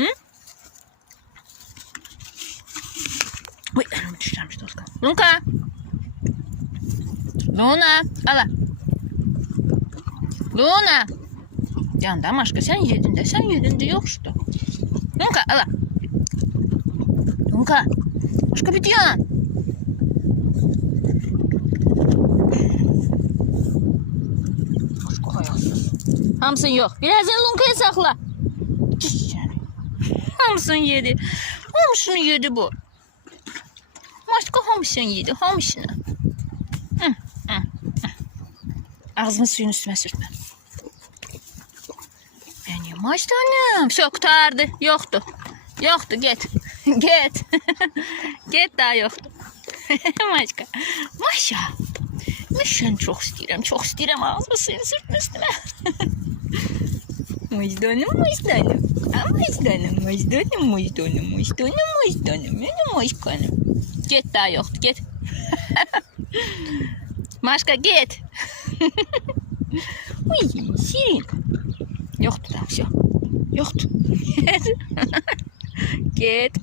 Hı? Uy, elimi düşürmüş dostum. Lunka. Luna. Ala. Luna. Candan başka sen yedin de. Sen yedin de yok işte. Lunka ala. Lunka. Başka bir diyan. Başka hayatsız. Hamsın yok. Birazdan Lunka'ya sakla. Hamsın yedi. Hamsını yedi bu. Başka hamsını yedi. Hamsını. Ağzımın suyunu üstüme sürtme. Benim maçtanım. Çok kurtardı. Yoktu. Yoktu git. Git. Git daha yoktu. Maşka. Maşa. Mişen çok istəyirəm. Çok istəyirəm ağzımın suyunu sürtme üstüme. Mıcdanım. Mıcdanım. Mıcdanım. Mıcdanım. Mıcdanım. Mıcdanım. Mıcdanım. Benim maşkanım. Git daha yoktu. Git. Maşka git. Uy, şirin. Yoktu da все. Yoktu. Git.